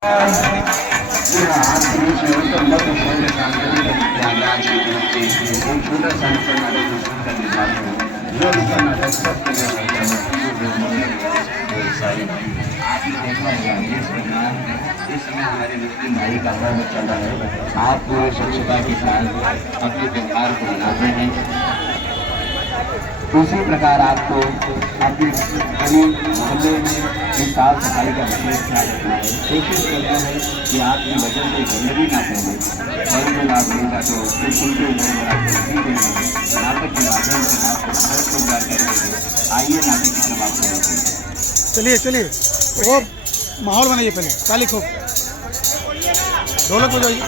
हमारे मुस्लिम भाई का पर्व चल रहा है। आप पूरे स्वच्छता के साथ अपने त्योहार को मनाते हैं। उसी प्रकार आपको अपने गली मोहल्ले में साफ सफाई का विशेष ख्याल रखना है। कोशिश करना है कि आपकी वजह से गंदगी ना फैले। और जो लाभ मिलेगा तो बिल्कुल भी नहीं बड़ा देंगे। नाटक के माध्यम से आपको बहुत कुछ जानकारी देंगे। आइए नाटक की समाप्त करते हैं। चलिए चलिए वो माहौल बनाइए, पहले ताली खूब ढोलक बजाइए।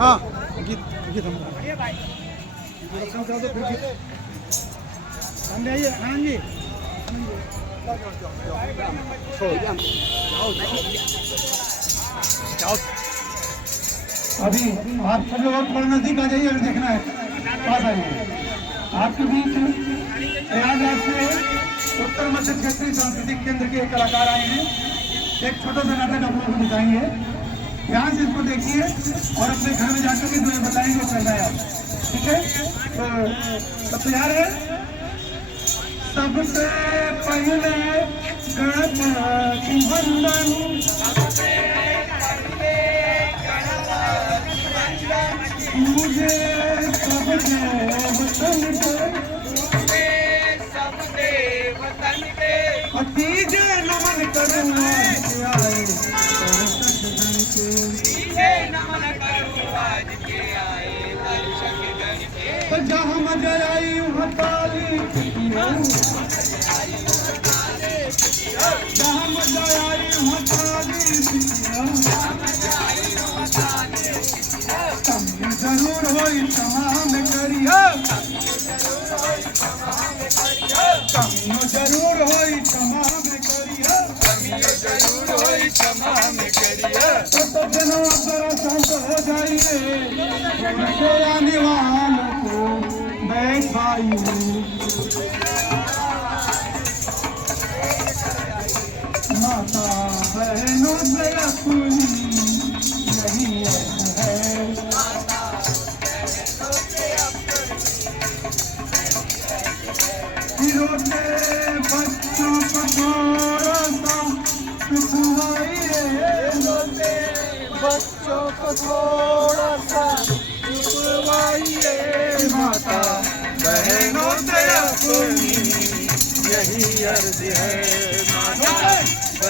हाँ गीत गीत हम आइए आनंद जी। अभी आप सब लोग थोड़ा नजदीक आ जाइए, अगर देखना है पास आ जाइए। आपके बीच प्रयागराज से उत्तर मध्य क्षेत्रीय सांस्कृतिक केंद्र के कलाकार आए हैं। एक छोटा सा नाटक आप लोगों को दिखाएंगे। ध्यान से इसको देखिए और अपने घर में जाकर के जो बताएंगे चल रहा है आप, ठीक है? तो सब तैयार है? सबसे पहले गणपति वंदन, मुझे सब देवतन पे अतीजे नमन करूँ जहाँ मजा आई वहाँ ताली, जहाँ मजा आई वहाँ ताली, कम जरूर हो तमाम करिए, कम जरूर हो तमाम करिए, तो जनों जरा शांत हो जाइए। आने वालों को बैठाइए, माता बहनों से अपनी यही है। रोते बच्चों को थोड़ा सा सुखवाइए, रोते बच्चों को थोड़ा सा सुखवाइए, माता बहनों से अपनी यही अर्ज है।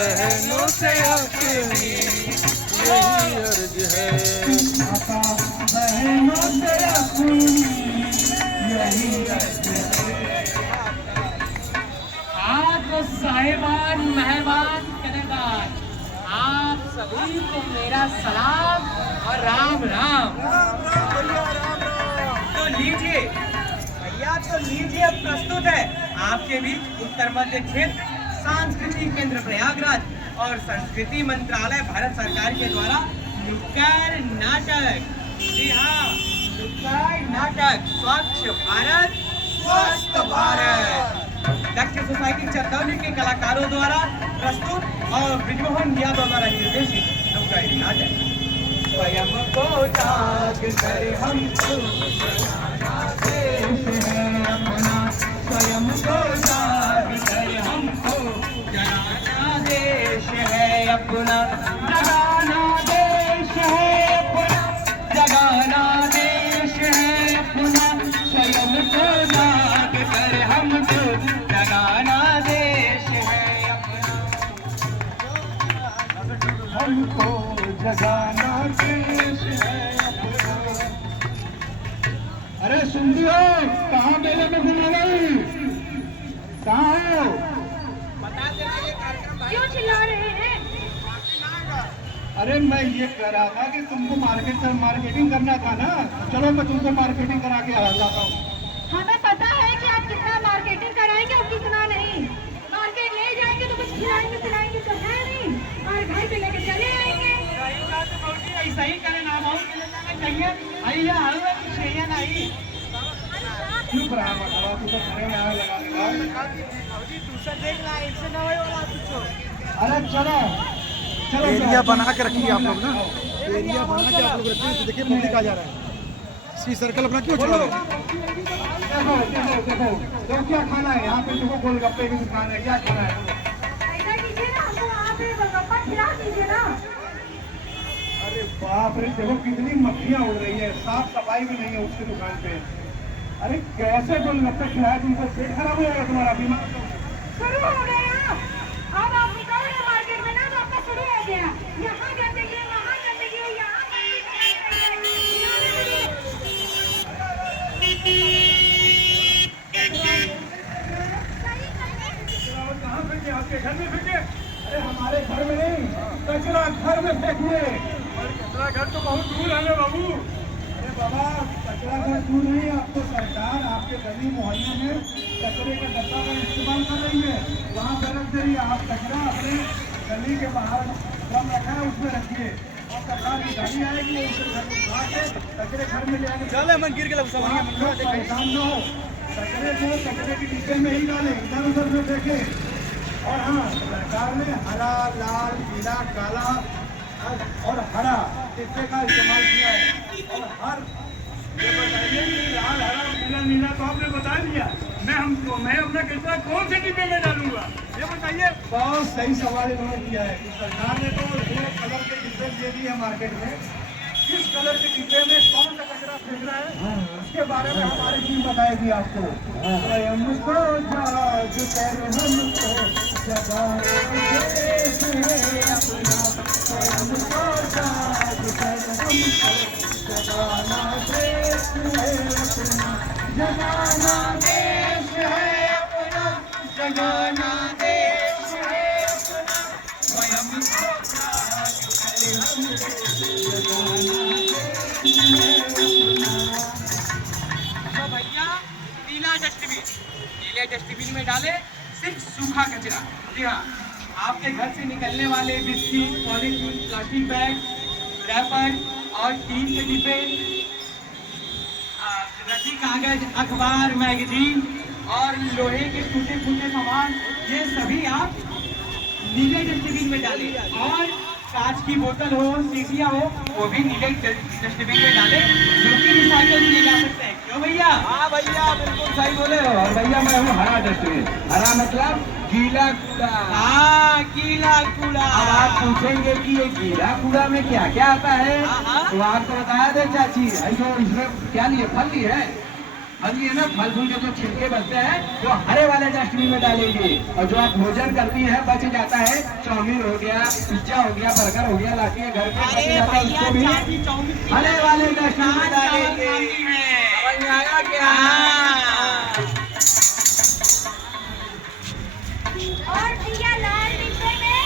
बहनों से अपनी यही अर्ज है। माता बहनों से अपनी यही अर्ज है। आज साहिबान मेहमान कनेदार, आप सभी को मेरा सलाम और राम राम। तो लीजिए भैया, तो लीजिए, अब प्रस्तुत है आपके बीच उत्तर मध्य क्षेत्र सांस्कृतिक केंद्र प्रयागराज और संस्कृति मंत्रालय भारत सरकार के द्वारा नुक्कड़ नाटक। जी हाँ, नुक्कड़ नाटक स्वच्छ भारत स्वस्थ भारत, दक्ष सोसाइटी चंदौली के कलाकारों द्वारा प्रस्तुत और ब्रिजमोहन यादव द्वारा निर्देशित नुक्कड़ नाटक। स्वयं को जाग कर हमको देश है अपना, स्वयं को जाग कर हमको जगाना देश है अपना, जगाना देश है अपना, जगाना देश है अपना, स्वयं को जाग कर हमको जगाना देश है अपना, हमको जगाना देश है अपना। अरे सुन लियो, कहाँ मेले में घुमा गई? कहाँ हो? क्यों चिल्ला रहे हैं? अरे मैं ये कह रहा था कि तुमको मार्केटिंग करना था ना, चलो मैं तुमको मार्केटिंग करा के लाता हूँ। हमें पता है कि आप कितना मार्केटिंग कराएंगे और कितना नहीं। मार्केट ले जाएंगे तो कुछ खिलाएंगे पिलाएंगे तो है नहीं, और घर पे लेके चले आएंगे। ऐसा ही करे ना, बहुत चाहिए भैया, हलवा कुछ चाहिए नहीं। चुप रहा मतलब, तू तो घरे में आग लगा अरे चलो चलो, एरिया बना के रखिए आप लोग ना, एरिया बना के आप लोग रखिए। तो देखिए पब्लिक आ जा रहा है, सी सर्कल अपना क्यों छोड़ रहे हैं? देखो देखो देखो, तो क्या खाना है यहाँ पे? देखो गोलगप्पे की दुकान है, क्या खाना है? ऐसा कीजिए ना, हमको वहाँ पे गोलगप्पा खिला दीजिए ना। अरे बाप रे, देखो कितनी मक्खियाँ उड़ रही है, साफ सफाई भी नहीं है उसकी दुकान पे। अरे कैसे गोलगप्पे खिलाए तुमको? पेट खराब हो जाएगा तुम्हारा, बीमार शुरू हो गया, अब आप निकल रहे मार्केट में ना, तो आपका शुरू हो गया। यहाँ गंदगी है, वहाँ गंदगी है, यहाँ कहाँ फेंके? आपके घर में फेंके? अरे हमारे घर में नहीं, कचरा घर में फेंकिए। कचरा घर तो बहुत दूर है बाबू। अरे बाबा, कचरा घर दूर नहीं, आपको सरकार आपके गली मोहल्ले में कचरे के डब्बा का इस्तेमाल कर रही है, वहाँ पे रख दे रही है। आप कचरा अपने गली के बाहर ड्रम रखा है, उसमें रखिए, और सरकार की गाड़ी आएगी, उसे घर में उठा के कचरे घर में ले आएंगे। परेशान न हो, कचरे को कचरे के डिब्बे में ही डालें, इधर उधर में फेंके। और हाँ, सरकार ने हरा, लाल, पीला, काला और हरा डिब्बे का इस्तेमाल किया है। और हर ये बताइए कि लाल, हरा, पीला, नीला तो आपने बता दिया, मैं अपना कचरा कौन से डिब्बे में डालूंगा, ये बताइए। बहुत सही सवाल इन्होंने किया है कि सरकार ने तो दो कलर के डिब्बे दे दिए मार्केट में, किस कलर के डिब्बे में कौन सा कचरा फेंक रहा है उसके बारे में हमारी टीम बताएगी आपको। स्वयं को जाग कर हमको जगाना देश है अपना, स्वयं को जाग कर हमको जगाना देश है अपना, जगाना देश है अपना, जगाना देश है अपना, स्वयं को जाग कर हमको तो भैया, नीला डस्टबिन, नीले डस्टबिन में डाले सिर्फ सूखा कचरा। जी हाँ, आपके घर से निकलने वाले biscuit, polythene, plastic bag, wrapper और टीन के डिब्बे, रद्दी कागज, अखबार, मैगजीन और लोहे के टूटे फूटे सामान, ये सभी आप नीले डस्टबिन में डालें। और कांच की बोतल हो, सीसिया हो, वो भी नीले डस्टबिन में डालें, जो कि रिसाइकल किए जा सकते हैं। क्यों भैया? हाँ भैया, बिल्कुल सही बोले हो। और भैया मैं हूँ हरा डस्टबिन, हरा मतलब गीला कूड़ा। हाँ, गीला कूड़ा। अब आप पूछेंगे कि ये गीला कूड़ा में क्या क्या आता है, हाँ। तो आपको बताया दे चाची, जो इसमें क्या लिए, फल लिए है, हम ये ना फल फूल के जो छिलके बचते हैं वो हरे वाले डस्टबिन में डालेंगे, और जो आप भोजन करती हैं बच जाता है, चाउमीन हो गया, पिज्जा हो गया, बर्गर हो गया, लाती है घर पे बच जाता है, उसको भी हरे वाले डस्टबिन में डालेंगे। समझ में आया क्या? और भैया लाल डिब्बे में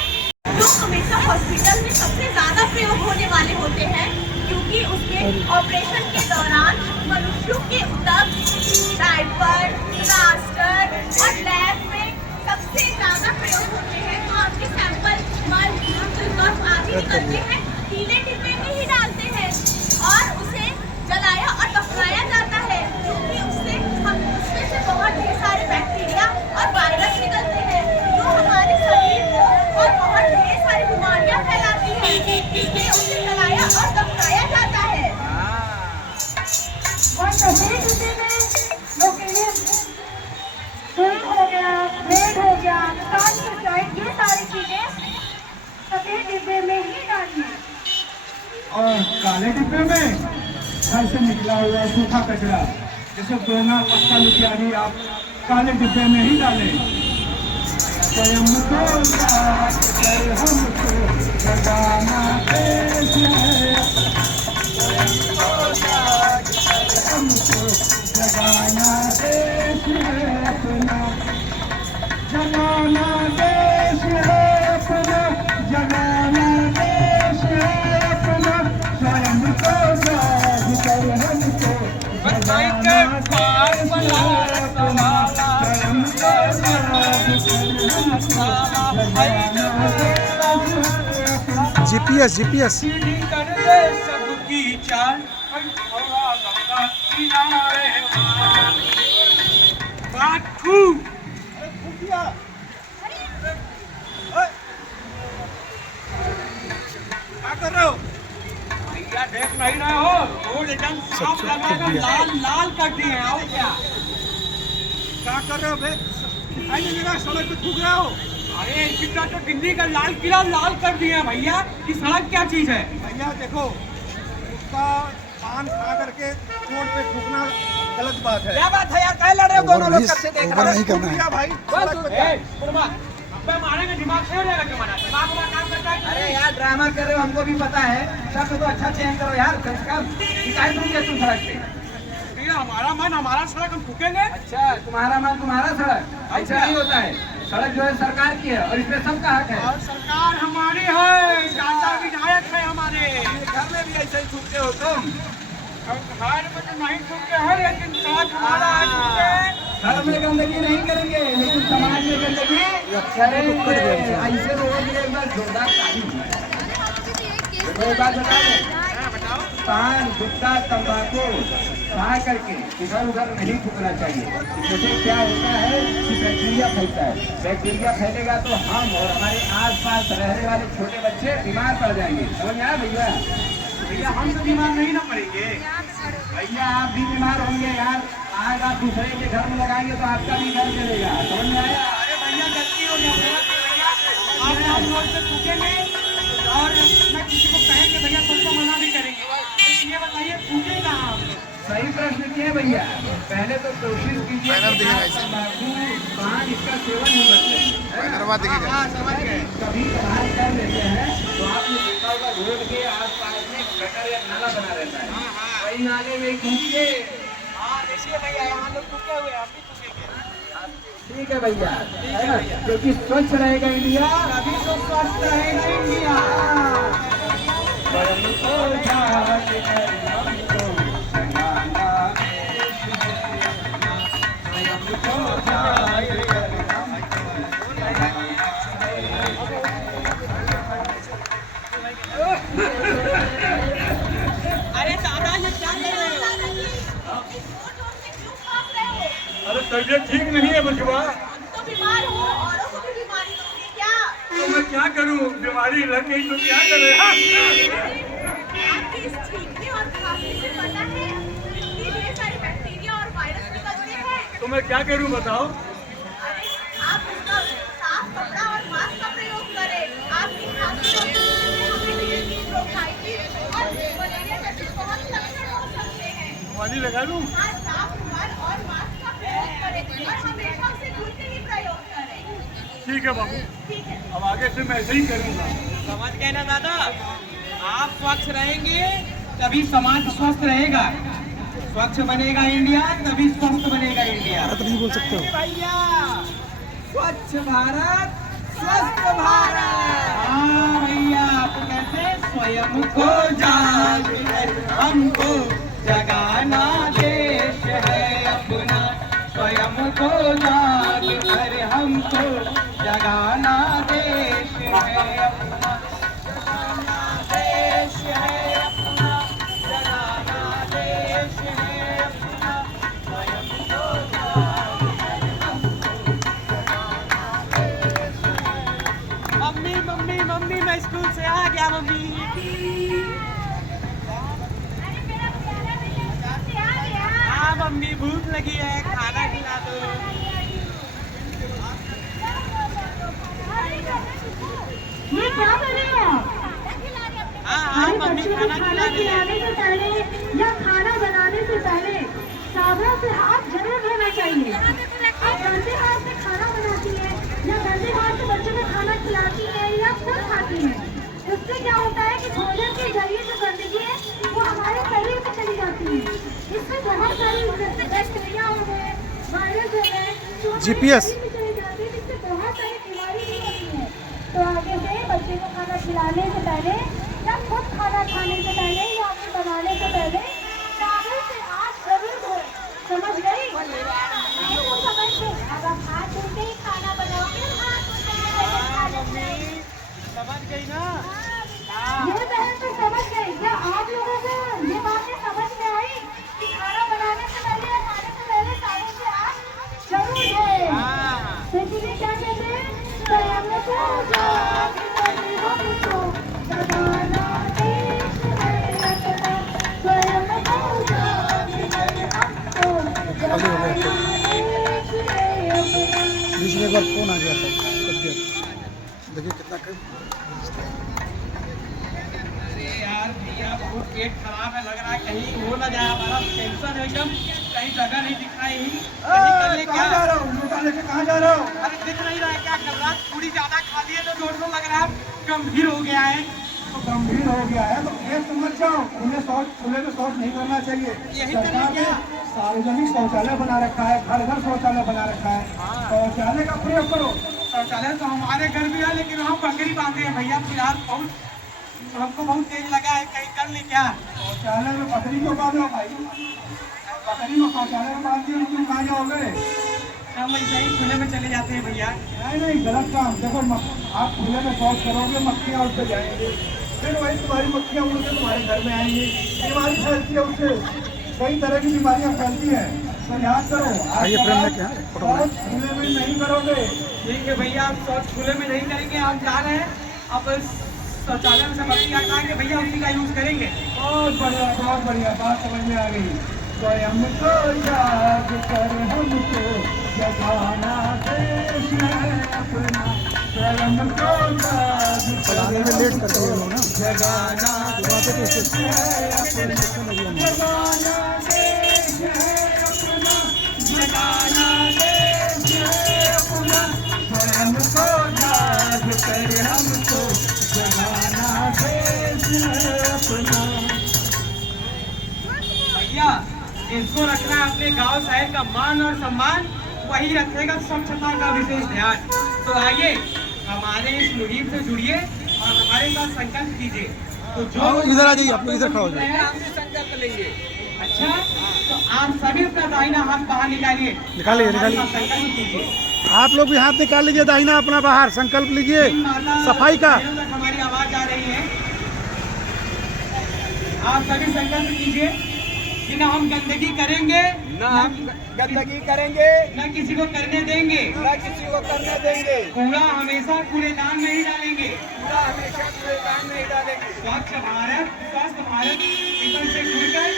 जो हमेशा हॉस्पिटल में सबसे ज्यादा प्रयोग होने वाले होते हैं, क्योंकि उसके ऑपरेशन के दौरान मनुष्यों के उतक, डायपर, प्लास्टर और लैब में सबसे ज्यादा प्रयोग होते हैं। तो आपके सैंपल मल, मूत्र, कफ आदि निकलते हैं, गीले डिब्बे में ही डालते हैं और उसे जलाया और दफनाया जाता है, क्योंकि उसमें से बहुत ढेर सारे बैक्टीरिया और वायरस निकलते हैं जो हमारे शरीर को और बहुत ढेर सारी बीमारियां फैलाती हैं, इसलिए उसे जलाया और दफनाया जाता है। और सफेद डिब्बे में लोग दूध हो गया, ब्रेड हो गया, ये सारी चीजें सफेद डिब्बे में ही डालिए। और काले डिब्बे में घर से निकला हुआ सूखा कचरा जैसे दोना, पत्ता इत्यादि आप काले डिब्बे में ही डालें। स्वयं को जाग कर हमको जगाना देश है, स्वयं को जाग कर हमको जगाना देश है अपना, जगाना देश है अपना, जगाना देश है अपना, स्वयं को जाग कर हमको जगाना देश है अपना, स्वयं को जाग कर हमको जगाना देश है। जीपीएस कर दे सबकी चाल, गंगा किनारे बाथू। क्या कर रहे हो भैया? देख नहीं रहे हो? रोड एकदम साफ लगाकर लाल लाल कर दिए हैं। और क्या कर रहे हो बे? ऐसी जगह सड़क पे थूक रहे हो? अरे इसी तरह तो दिल्ली का लाल किला लाल कर दिए हैं भैया। ये सड़क क्या चीज है भैया? देखो, उसका पान खा करके रोड पे थूकना गलत बात है। क्या बात है यार? क्या लड़ रहे हो दोनों लोग? कब से देख रहे नहीं करना है भाई। मारेंगे, दिमाग से दिमाग काम करता है। अरे यार ड्रामा कर रहे हो, हमको भी पता है, शब्द तो अच्छा चेंज करो यार, कम से कम शिकायत दूंगे तुम सड़क पे। भैया हमारा मन हमारा सड़क, हम थूकेंगे? अच्छा, तुम्हारा मन तुम्हारा सड़क, ऐसा नहीं होता है। सड़क जो है सरकार की है और इसमें सबका हक है। और सरकार हमारी है, दादा विधायक है हमारे। घर में भी ऐसे ही थूकते हो तुम? घर में तो नहीं थूकते हैं, लेकिन सड़क हमारा है। घर में गंदगी नहीं करेंगे, लेकिन समाज में गंदगी करेंगे। ऐसे रोज एक बार जोरदार ताली। एक बात बता दें, पान, गुटखा, तंबाकू खा करके इधर उधर नहीं थूकना चाहिए। जैसे क्या होता है कि बैक्टीरिया फैलता है, बैक्टीरिया फैलेगा तो हम और हमारे आसपास रहने वाले छोटे बच्चे बीमार पड़ जाएंगे। समझ में आया भैया? भैया हम तो बीमार नहीं ना पड़ेंगे। भैया आप भी बीमार होंगे यार, आज आप दूसरे के घर में लगाएंगे तो आपका भी घर चलेगा। समझ में आया? अरे भैया गलती हो गया भैया, आप हम रोड पे थूकेंगे और मैं किसी को कहेंगे भैया तुमको मना भी करेंगे। ये बताइए थूके कहाँ हम लोग? सही प्रश्न किए भैया। पहले तो कोशिश कीजिए तंबाकू, पान इसका सेवन नहीं बचे। समझ गए। कभी कभार कर लेते हैं तो आपने देखा होगा रोड के आसपास में गटर या नाला बना रहता है, वही नाले में कूदिए। हाँ देखिए भैया, यहाँ लोग थूके हुए, हम भी थूकेंगे। ठीक है भैया, है ना? क्योंकि स्वच्छ रहेगा इंडिया, अभी तो स्वस्थ रहेगा इंडिया। स्वयं को जाग कर हमको जगाना देश है अपना, स्वयं को जाग कर हमको जगाना अरे दादा ये क्या कर रहे हो? क्यों खास रहे हो? अरे तबीयत ठीक नहीं है बचवा। तो बीमार हो, औरों को भी बीमारी होगी क्या? तो मैं क्या करूं? बीमारी लग गई तो क्या करें? आपकी इस छींकने और खांसने से पता है इतनी ढेर सारी बैक्टीरिया और वायरस निकलते हैं। तो मैं क्या करूं बताओ? अरे आप उसका साफ कपड़ा और मास्क का प्रयोग करें। आपकी खांसी और छींकने से हमें डेंगू, ब्रोंकाइटिस और मलेरिया जैसे बहुत लक्षण हो सकते हैं। पानी लगा लूं? हाँ, साफ रुमाल और ठीक है बाबू, ठीक है। अब आगे से मैं ऐसे ही करूँगा। समझ गए ना दादा, आप स्वच्छ रहेंगे तभी समाज स्वस्थ रहेगा, स्वच्छ बनेगा इंडिया तभी स्वस्थ बनेगा इंडिया। तो नहीं बोल सकते हो। भैया स्वच्छ भारत स्वस्थ भारत। हाँ भैया, तो कैसे स्वयं को जाग कर हमको जगाना देश है अपना, स्वयं को जाग कर हमको जगाना देश है अपना, जगाना देश है अपना, जगाना देश है अपना, स्वयं को जाग कर हमको जगाना देश है। मम्मी मम्मी मम्मी, मैं स्कूल से आ गया मम्मी। अरे मेरा प्यारा भैया स्कूल से आ गया। हाँ मम्मी, भूख लगी है, खाना खिला दो। ये क्या कर रहे हैं आप? हाँ हाँ अरे मम्मी, बच्चों को खाना खाना खिला रही है। खिलाने से पहले या खाना बनाने से पहले साबुन से हाथ जरूर धोना चाहिए। आप गंदे हाथ से खाना बनाती है या गंदे हाथ से बच्चों को खाना खिलाती है या खुद खाती है, उससे क्या होता है कि भोजन के जरिए जो गंदगी है वो हमारे शरीर में चली जाती है। इससे बहुत सारी बैक्टीरिया हो गए, वायरस हो गए, जो हमारे GPS शरीर में चली जाती है, जिससे बहुत सारी बीमारी भी होती है। तो आगे से बच्चे को खाना खिलाने से पहले या खुद खाना खाने से पहले या अपने बनाने से पहले साबुन से हाथ जरूर धोए। समझ गई? नहीं तो समझ गई। अब आप हाथ धो के ही खाना बनाओगे, हाथ धो के ही हाँ खाना मम्मी, बनाओगे। समझ गई ना? ये बहन तो समझ गई। क्या आप लोगों को ये बातें समझ में आई कि खाना बनाने से पहले या खाने से पहले साबुन से हाथ जरूर धोए? हाँ। तो इसीलिए क्या कहते हैं? स्वयं को जाग कर हमको जगाना देश है अपना, स्वयं को जाग कर हमको जगाना देश है अपना। बीच में एक बार फोन आ गया था, कट गया था। देखिए कितना अरे यार भैया, बहुत पेट खराब है, लग रहा है कहीं हो ना जाए हमारा, टेंशन है एकदम, कहीं जगह नहीं दिख रहा है, यहीं कहीं कर ले क्या? कहाँ जा रहा हूँ? लूटा लेके कहाँ जा रहा हूँ? अरे दिख नहीं रहा है क्या? कल रात थोड़ी ज्यादा खा लिए तो जोर से लग रहा है गंभीर हो गया है। तो गंभीर हो गया है तो खेत समझ जाओ। खुले में शौच नहीं करना चाहिए। यही कर ले सरकार ने क्या? सार्वजनिक शौचालय बना रखा है, घर घर शौचालय बना रखा है। शौचालय का प्रयोग करो। शौचालय तो हमारे घर भी है, लेकिन हम बकरी बांधे हैं भैया, फिलहाल बहुत हमको बहुत तेज लगा है, कहीं कर ले क्या? शौचालय में बकरी को बांधो भाई, बकरी को शौचालय में बांध दिया, तुम कहाँ जाओगे? हम ऐसे ही खुले में चले जाते हैं भैया। नहीं, गलत काम। देखो आप खुले में शौच करोगे, मक्खियाँ उठ पे जाएंगी, फिर वही तुम्हारी मक्खियाँ उड़ के तुम्हारे घर में आएंगी, बीमारी फैलती है, उससे कई तरह की बीमारियाँ फैलती हैं। तो याद करो, आइए फ्रेम में क्या है, फोटो बनाए। शौच खुले में नहीं करोगे। ठीक है भैया, आप शौच खुले में नहीं करेंगे, हम जा रहे हैं। अब शौचालय में से मक्खी हटा के भैया उसी का यूज करेंगे। बहुत बढ़िया, बात समझ में आ गई। स्वयं को जाग कर हमको जगाना देश है अपना, स्वयं को जाग चलाने में लेट कर दिए लोग ना, जगाना बातें तो देश है अपना, जगाना देश है अपना, जगाना देश है अपना, स्वयं को जाग कर हमको जगाना देश है अपना। भैया, जिसको रखना है अपने गांव शहर का मान और सम्मान, वही रखेगा स्वच्छता का विशेष ध्यान। तो आइए हमारे इस मुहिम से जुड़िए और हमारे साथ संकल्प कीजिए। तो जो इधर आ जाइए, आप लोग इधर खड़ा हो जाइए। हमसे संकल्प लेंगे। अच्छा, तो आप सभी अपना दाहिना हाथ बाहर निकालिए। निकालिए, हमारे निकालिए। साथ संकल्प कीजिए। आप लोग भी हाथ निकाल लीजिए, दाहिना अपना बाहर, संकल्प लीजिए सफाई का। तक हमारी आवाज आ रही है, आप सभी संकल्प कीजिए कि ना हम गंदगी करेंगे, ना हम गंदगी करेंगे, न किसी को करने देंगे, ना किसी को करने देंगे, कूड़ा हमेशा कूड़ेदान में ही डालेंगे। पूरा हमेशा कूड़ेदान में ही डालेंगे। स्वच्छ भारत स्वस्थ भारत मिशन से जुड़कर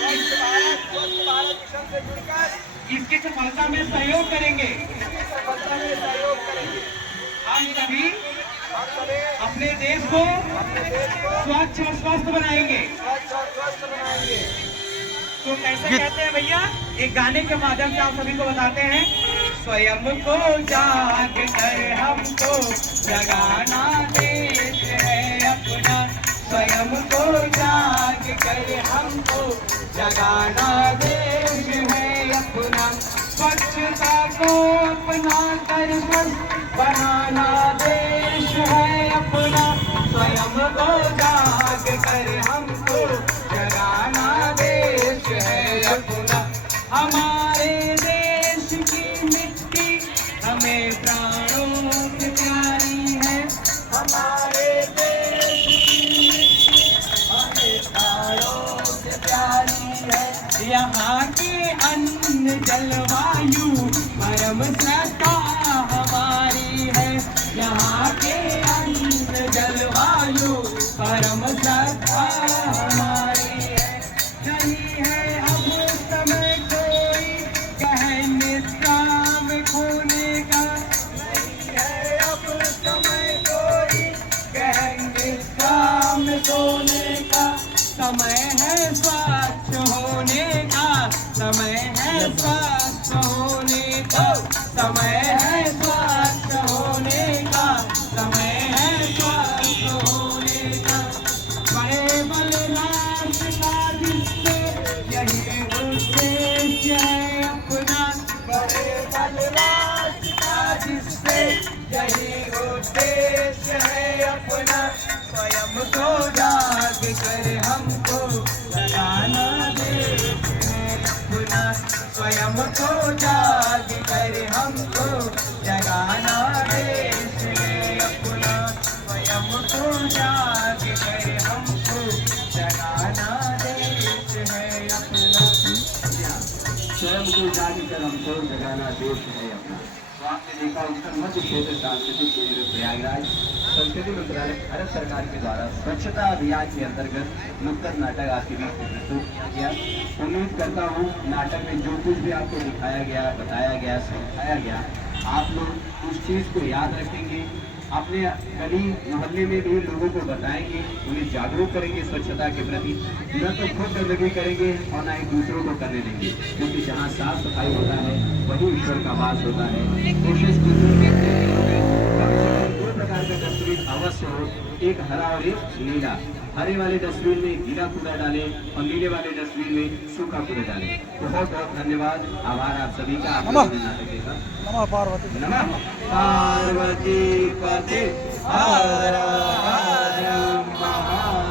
स्वच्छ भारत मिशन से जुड़कर इसकी सफलता में सहयोग करेंगे। इसकी सफलता में सहयोग करेंगे। हम सभी हम सभी अपने देश को अपने देश को स्वच्छ और स्वस्थ बनाएंगे। स्वच्छ और स्वस्थ बनाएंगे। तो कैसे कहते हैं भैया, एक गाने के माध्यम से आप सभी को बताते हैं। स्वयं को जाग कर हमको जगाना देश है अपना। स्वयं को जाग कर हमको जगाना देश है अपना। स्वच्छता को अपना कर बनाना देश है अपना। स्वयं को जाग कर हमको जगाना देश है अपना। हमारे देश की मिट्टी हमें प्राणों से प्यारी है। हमारे देश की मिट्टी हमें प्राणों से प्यारी है। यहाँ के अन्न जलवायु परम श्रद्धा हमारी है। यहाँ के अन्न जलवायु परम श्रद्धा हमारी है। नहीं है अब समय कोई गहन निद्रा में खोने का। नहीं है अब समय कोई गहन निद्रा में सोने का। समय है स्वस्थ होने का। समय है स्वस्थ होने का। समय है स्वस्थ होने का। समय है स्वस्थ होने का। बड़े बलराज का जिससे यही उद्देश्य है अपना। बड़े बलराज का जिससे यही उद्देश्य है अपना। स्वयं को जाग कर हमको जगाना देश है अपना। स्वयं को जाग कर हमको जगाना देश है अपना। स्वयं को जाग कर हमको जगाना देश है अपना। स्वयं को जाग कर हमको जगाना देश है अपना। तो आपने देखा उत्तर मध्य क्षेत्र सांस्कृतिक केंद्र प्रयागराज संस्कृति मंत्रालय भारत सरकार के द्वारा स्वच्छता अभियान के अंतर्गत नुक्कड़ नाटक आपके बीच में प्रस्तुत किया गया। उम्मीद करता हूँ नाटक में जो कुछ भी आपको दिखाया गया, बताया गया, समझाया गया, आप लोग उस चीज़ को याद रखेंगे। अपने गली मोहल्ले में भी लोगों को बताएंगे, उन्हें जागरूक करेंगे स्वच्छता के प्रति। न तो खुद गंदगी करेंगे और न ही दूसरों को करने देंगे, क्योंकि जहाँ साफ सफाई होता है वही ईश्वर का वास होता है। कोशिश कीजिए दो प्रकार का डस्टबिन अवश्य हो, एक हरा और एक नीला। हरे वाले डस्टबिन में गीला कूड़ा डालें और नीले वाले डस्टबिन में सूखा कूड़ा डालें। बहुत बहुत धन्यवाद, आभार आप सभी का। नमः पार्वती। नमः पार्वती पते हर हर महादेव।